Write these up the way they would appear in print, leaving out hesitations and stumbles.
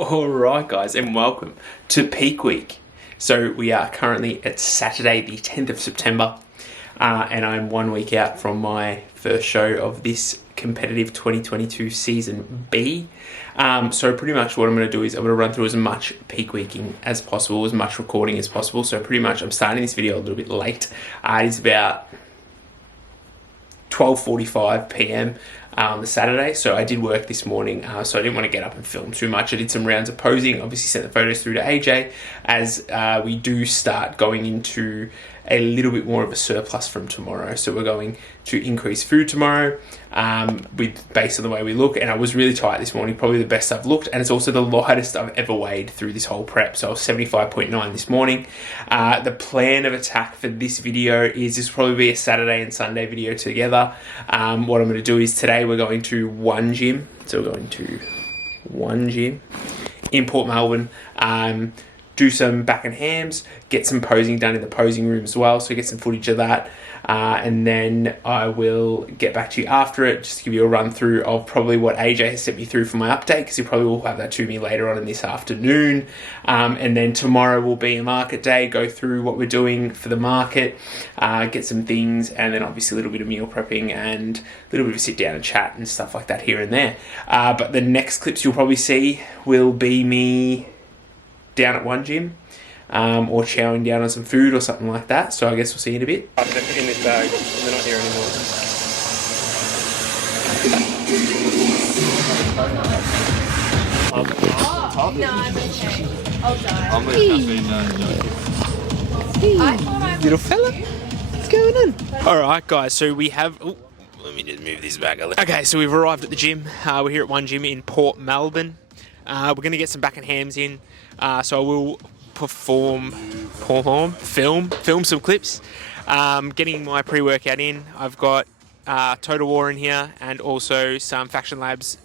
Alright guys, and welcome to Peak Week. So we are currently at Saturday the 10th of September and I'm 1 week out from my first show of this competitive 2022 season B. So pretty much what I'm going to do is I'm going to run through as much peak weeking as possible, as much recording as possible. So pretty much I'm starting this video a little bit late. It is about 12:45 p.m. On the Saturday, so I did work this morning, so I didn't want to get up and film too much. I did some rounds of posing, obviously sent the photos through to AJ, as we do start going into a little bit more of a surplus from tomorrow. So we're going to increase food tomorrow based on the way we look, and I was really tight this morning, probably the best I've looked, and it's also the lightest I've ever weighed through this whole prep. So I was 75.9 this morning. The plan of attack for this video is this will probably be a Saturday and Sunday video together. What I'm going to do is today we're going to one gym. So we're going to one gym in Port Melbourne. Do some back and hams, get some posing done in the posing room as well, so get some footage of that, and then I will get back to you after it, just to give you a run through of probably what AJ has sent me through for my update, because he probably will have that to me later on in this afternoon, and then tomorrow will be a market day, go through what we're doing for the market, get some things, and then obviously a little bit of meal prepping and a little bit of sit down and chat and stuff like that here and there. But the next clips you'll probably see will be me down at one gym, or chowing down on some food or something like that. So I guess we'll see you in a bit. In this bag, they're not here anymore. No, I'm okay. I'll die. Little fella, what's going on? Alright guys, so we have... Ooh, let me just move this back a little. Okay, so we've arrived at the gym. We're here at one gym in Port Melbourne. We're going to get some back and hams in. So I will film some clips. Getting my pre-workout in. I've got Total War in here and also some Faction Labs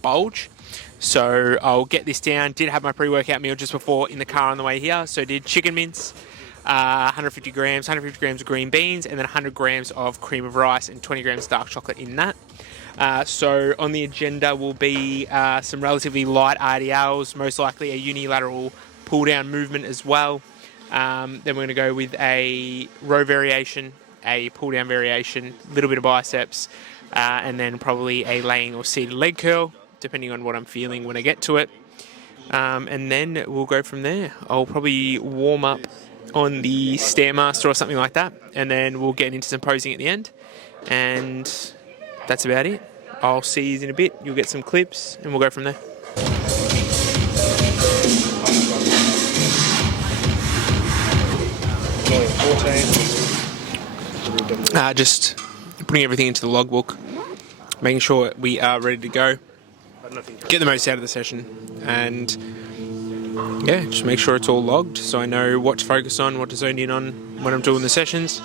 bulge. So I'll get this down. Did have my pre-workout meal just before in the car on the way here. So did chicken mince, 150 grams of green beans, and then 100 grams of cream of rice and 20 grams dark chocolate in that. So on the agenda will be some relatively light RDLs, most likely a unilateral pull down movement as well. Then we're going to go with a row variation, a pull down variation, a little bit of biceps, and then probably a laying or seated leg curl, depending on what I'm feeling when I get to it. And then we'll go from there. I'll probably warm up on the Stairmaster or something like that, and then we'll get into some posing at the end. And that's about it. I'll see you in a bit. You'll get some clips and we'll go from there. Just putting everything into the logbook, making sure we are ready to go, get the most out of the session, and yeah, just make sure it's all logged so I know what to focus on, what to zone in on when I'm doing the sessions.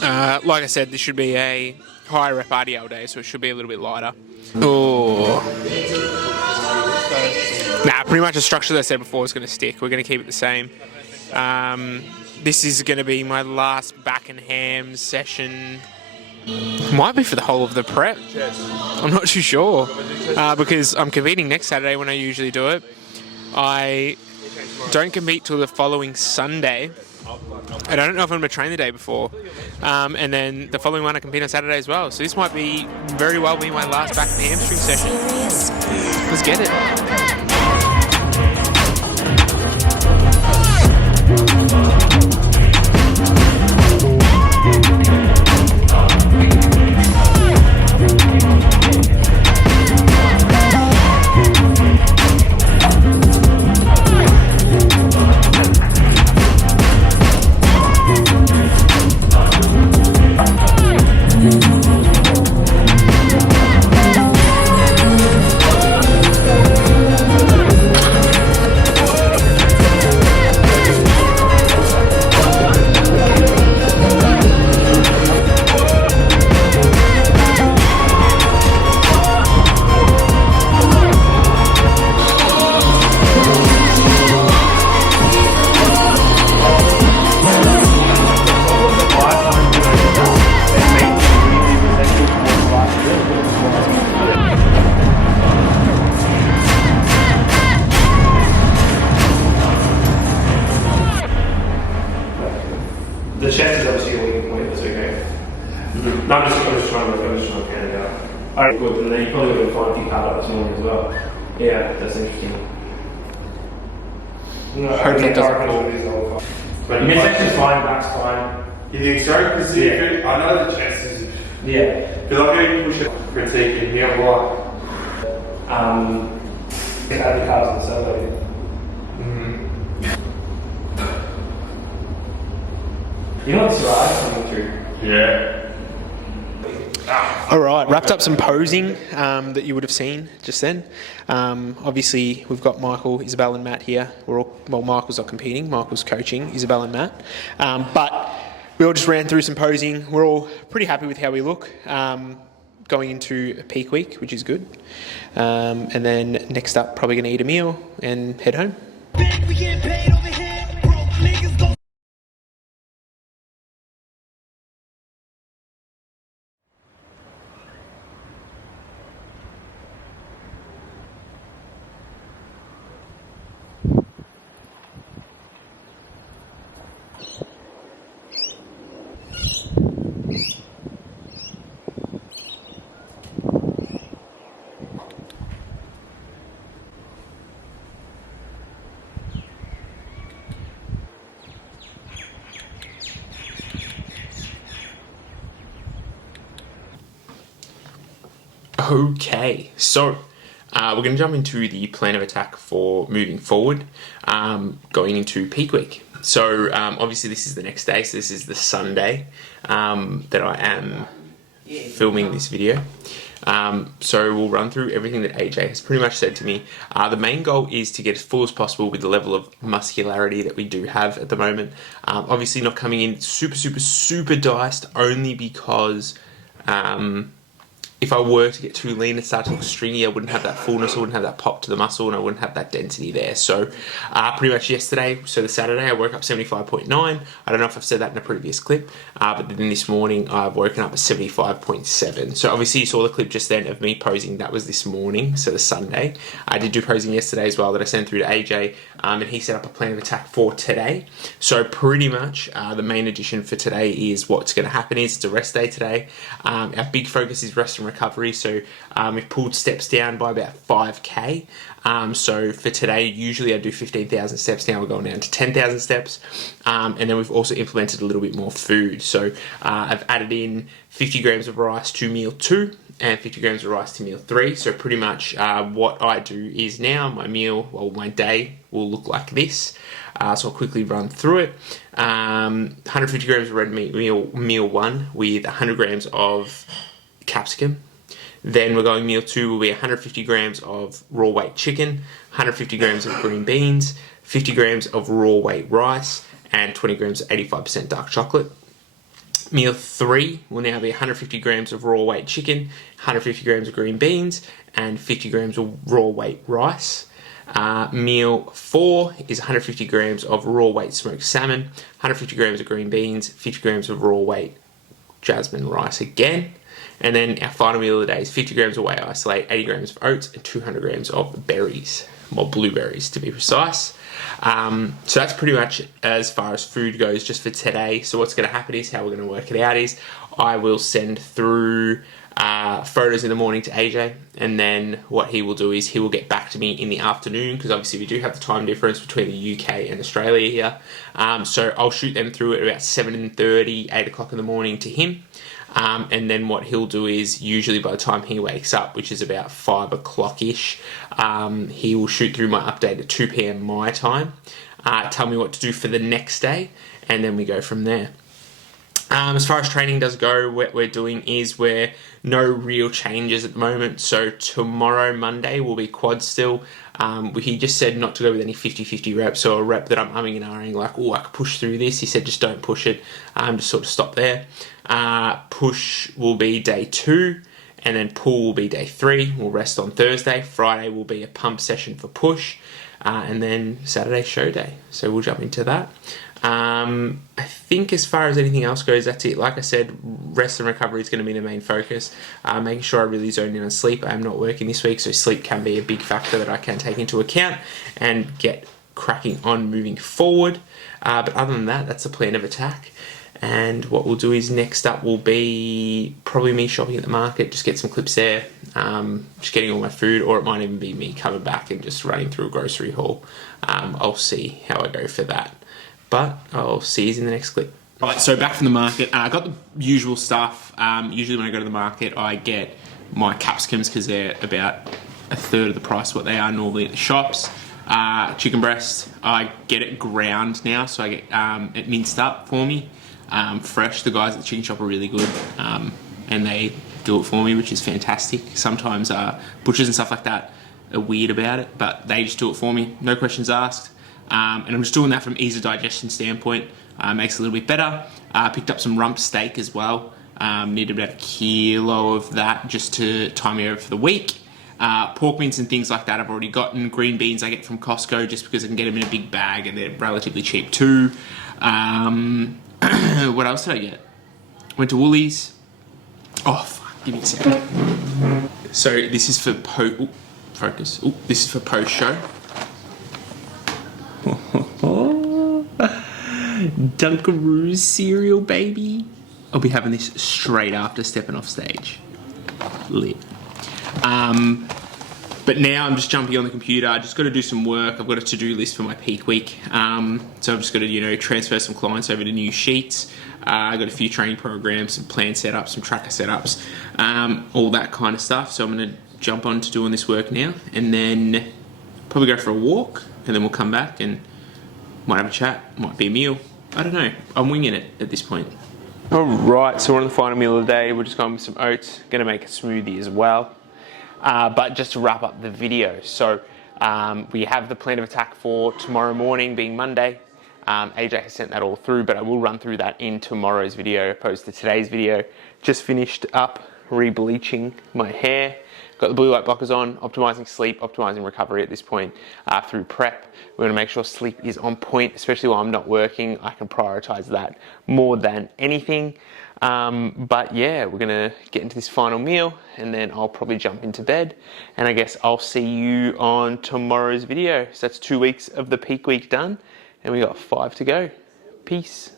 Like I said, this should be a high rep RDL day, so it should be a little bit lighter. Oh. Pretty much the structure that I said before is going to stick. We're going to keep it the same. This is going to be my last back and ham session. Might be for the whole of the prep. I'm not too sure, because I'm competing next Saturday when I usually do it. I don't compete till the following Sunday. I don't know if I'm going to train the day before. And then the following one I compete on Saturday as well. So this might be very well be my last back and hamstring session. Let's get it. I'm just trying to pan it out. Alright, good. And then you probably got a 5 card up this morning as well. Yeah, that's interesting. No, Hope that doesn't. But midsection's fine, back's fine. You think so? Because I know the chest is. Yeah. Because I've heard you push it critique in here a lot. Add the cards on the survey. You know what's right coming through? Yeah. All right, wrapped up some posing that you would have seen just then. Obviously, we've got Michael, Isabel, and Matt here. Michael's not competing. Michael's coaching Isabel and Matt. But we all just ran through some posing. We're all pretty happy with how we look going into a peak week, which is good. And then next up, probably going to eat a meal and head home. Okay, so we're going to jump into the plan of attack for moving forward, going into peak week. So obviously this is the next day, so this is the Sunday that I am filming this video. So we'll run through everything that AJ has pretty much said to me. The main goal is to get as full as possible with the level of muscularity that we do have at the moment. Obviously not coming in super diced, only because if I were to get too lean and start to look stringy, I wouldn't have that fullness, I wouldn't have that pop to the muscle, and I wouldn't have that density there. So pretty much yesterday, so the Saturday, I woke up 75.9. I don't know if I've said that in a previous clip, but then this morning I've woken up at 75.7. So obviously you saw the clip just then of me posing. That was this morning, so the Sunday. I did do posing yesterday as well that I sent through to AJ, and he set up a plan of attack for today. So pretty much the main addition for today is what's going to happen is it's a rest day today. Our big focus is rest and recovery. So we've pulled steps down by about 5k. So for today, usually I do 15,000 steps. Now we're going down to 10,000 steps. And then we've also implemented a little bit more food. So I've added in 50 grams of rice to meal 2 and 50 grams of rice to meal 3. So pretty much what I do is now my meal, well, my day will look like this. So I'll quickly run through it. 150 grams of red meat, meal 1 with 100 grams of capsicum. Then we're going meal 2 will be 150 grams of raw weight chicken, 150 grams of green beans, 50 grams of raw weight rice, and 20 grams of 85% dark chocolate. Meal 3 will now be 150 grams of raw weight chicken, 150 grams of green beans, and 50 grams of raw weight rice. Meal 4 is 150 grams of raw weight smoked salmon, 150 grams of green beans, 50 grams of raw weight jasmine rice again. And then our final meal of the day is 50 grams of whey isolate, 80 grams of oats, and 200 grams of berries, well, blueberries to be precise. So that's pretty much as far as food goes just for today. So what's going to happen is, how we're going to work it out is, I will send through photos in the morning to AJ, and then what he will do is he will get back to me in the afternoon, because obviously we do have the time difference between the UK and Australia here. So I'll shoot them through at about 7:30, 8 o'clock in the morning to him. And then what he'll do is, usually by the time he wakes up, which is about 5 o'clock-ish, he will shoot through my update at 2 p.m. my time, tell me what to do for the next day, and then we go from there. As far as training does go, what we're doing is no real changes at the moment. So tomorrow, Monday, will be quad still. He just said not to go with any 50-50 reps. So a rep that I'm umming and ahhing, like, oh, I could push through this. He said just don't push it. Just sort of stop there. Push will be day 2. And then pull will be day 3. We'll rest on Thursday. Friday will be a pump session for push. And then Saturday, show day. So we'll jump into that. I think as far as anything else goes, that's it. Like I said, rest and recovery is going to be the main focus. Making sure I really zone in on sleep. I am not working this week, so sleep can be a big factor that I can take into account and get cracking on moving forward. But other than that, that's the plan of attack. And what we'll do is next up will be probably me shopping at the market, just get some clips there, just getting all my food, or it might even be me coming back and just running through a grocery haul. I'll see how I go for that. But I'll see you in the next clip. Right, so back from the market, I got the usual stuff. Usually when I go to the market, I get my capsicums because they're about a third of the price of what they are normally at the shops. Chicken breast, I get it ground now, so I get it minced up for me, fresh. The guys at the chicken shop are really good, and they do it for me, which is fantastic. Sometimes butchers and stuff like that are weird about it, but they just do it for me, no questions asked. And I'm just doing that from ease of digestion standpoint. Makes it a little bit better. Picked up some rump steak as well. Needed about 1 kilo of that just to tie me over for the week. Pork mince and things like that I've already gotten. Green beans I get from Costco just because I can get them in a big bag and they're relatively cheap too. What else did I get? Went to Woolies. Oh fuck, give me a second. So this is for focus. This is for post show. Dunkaroos cereal, baby. I'll be having this straight after stepping off stage. Lit. But now I'm just jumping on the computer. I just got to do some work. I've got a to-do list for my peak week. So I've just got to, transfer some clients over to new sheets. I got a few training programs, some plan setups, some tracker setups, all that kind of stuff. So I'm going to jump on to doing this work now, and then probably go for a walk, and then we'll come back and might have a chat, might be a meal. I don't know. I'm winging it at this point. Alright, so we're on the final meal of the day. We're just going with some oats. Gonna make a smoothie as well. But just to wrap up the video, so we have the plan of attack for tomorrow morning, being Monday. AJ has sent that all through, but I will run through that in tomorrow's video opposed to today's video. Just finished up re-bleaching my hair. Got the blue light blockers on, optimizing sleep, optimizing recovery at this point through prep. We're gonna make sure sleep is on point, especially while I'm not working. I can prioritize that more than anything. But yeah, we're gonna get into this final meal and then I'll probably jump into bed. And I guess I'll see you on tomorrow's video. So that's 2 weeks of the peak week done and we got 5 to go. Peace.